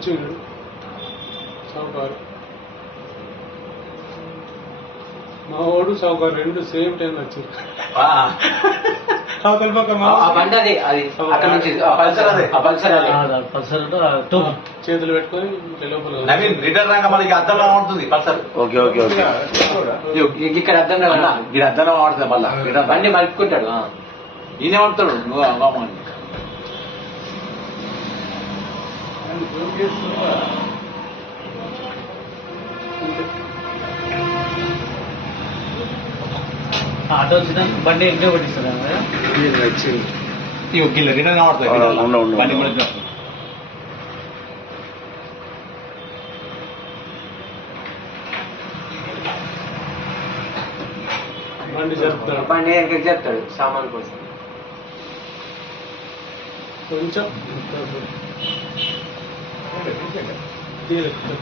మంచూరియుడు సావుకారు. మా వాడు సావుకారు రెండు సేమ్ టైం వచ్చారు. అవతల పక్క చేతులు పెట్టుకొని రిటర్న్ రాక మనకి అర్థం ఉంటుంది పల్సర్. Okay okay okay. ఇక్కడ అర్థం కాదు అర్థం అర్థంలో మళ్ళీ. బండి మలుపుకుంటాడు. ఈయన పడుతాడు నువ్వు ఆటో వచ్చిన బండి ఎగ్గా పట్టిస్తాడు గిల్ల రిటర్న్ వాడుతుంది అవును, అవును, అవును. బండి కూడా బండి జరుపుతారు? బండి వెనకకి చెప్తాడు సామాన్ కోసం. కొంచెం. తీయలేదు.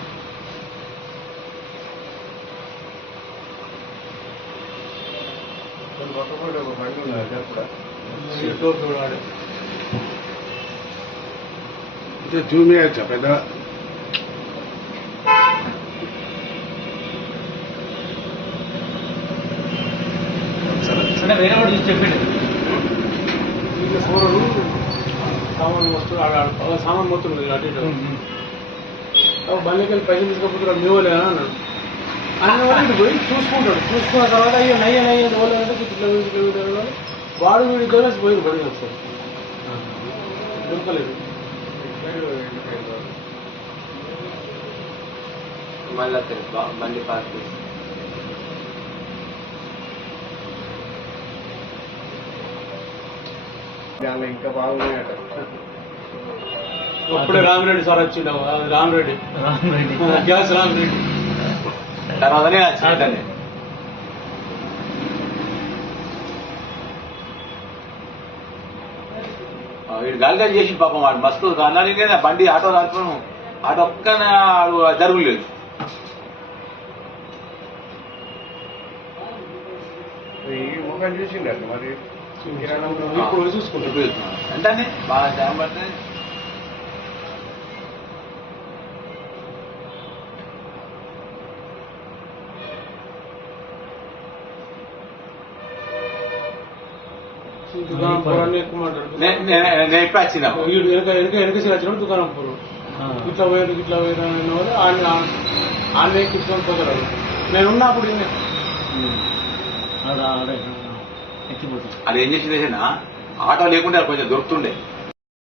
ఈ టోపీ కూడా వాడే. జూమ్ చేయొచ్చా పెద్ద అంటే వేరే వాడు చెప్పిండు ఇంకా చూడడు సామాన్ వస్తుంది సామాన్ మొత్తం ఉంది అటు ఇటు అప్పుడు బండికి వెళ్ళి పైసలు తీసుకపోతున్నాడు మీ వాళ్ళే అన్నాడు. అన్న వాడు పోయి చూసుకుంటాడు. చూసుకున్న తర్వాత అయ్యో నయ్య నయ్య వాళ్ళు అంటే ఇట్లా వీడు, వీడు దొరేసి పోయి పడి వస్తాడు దొరకలేదు. మళ్ళీ బండి పార్క్ చేసి. ఇంకా బాగున్నాయట. అప్పుడే రామిరెడ్డి సార్ వచ్చిండు. రామిరెడ్డి. రామరెడ్డి. గ్యాస్ రామిరెడ్డి. తర్వాతనే వచ్చిందండి వీడు గాలి గాలి చేసి పాపం వాడు మస్తు అన్నాడు బండి ఆటో రాత్రం ఆటో ఒక్కన ఆడు జరుగులేదు ఈ ముఖం చూసిండండి మరి? చూసుకుంటాడు అంటే బాగా టైం పడుతుంది దుకాణం పొరాన్ని ఎక్కువ వీడు వెనక వెనక వెనక వచ్చినప్పుడు దుకాణం పొరం. ఇట్లా పోయారు ఇట్లా పోయారు అన్న వాళ్ళు ఆయన ఆయన ఎక్కించుకొని పోతారు. నేను ఉన్నప్పుడు ఈయన. ఎక్కిపోతుంది అది ఏం చేసింది ఆటో లేకుంటే కొంచెం దొరుకుతుండే.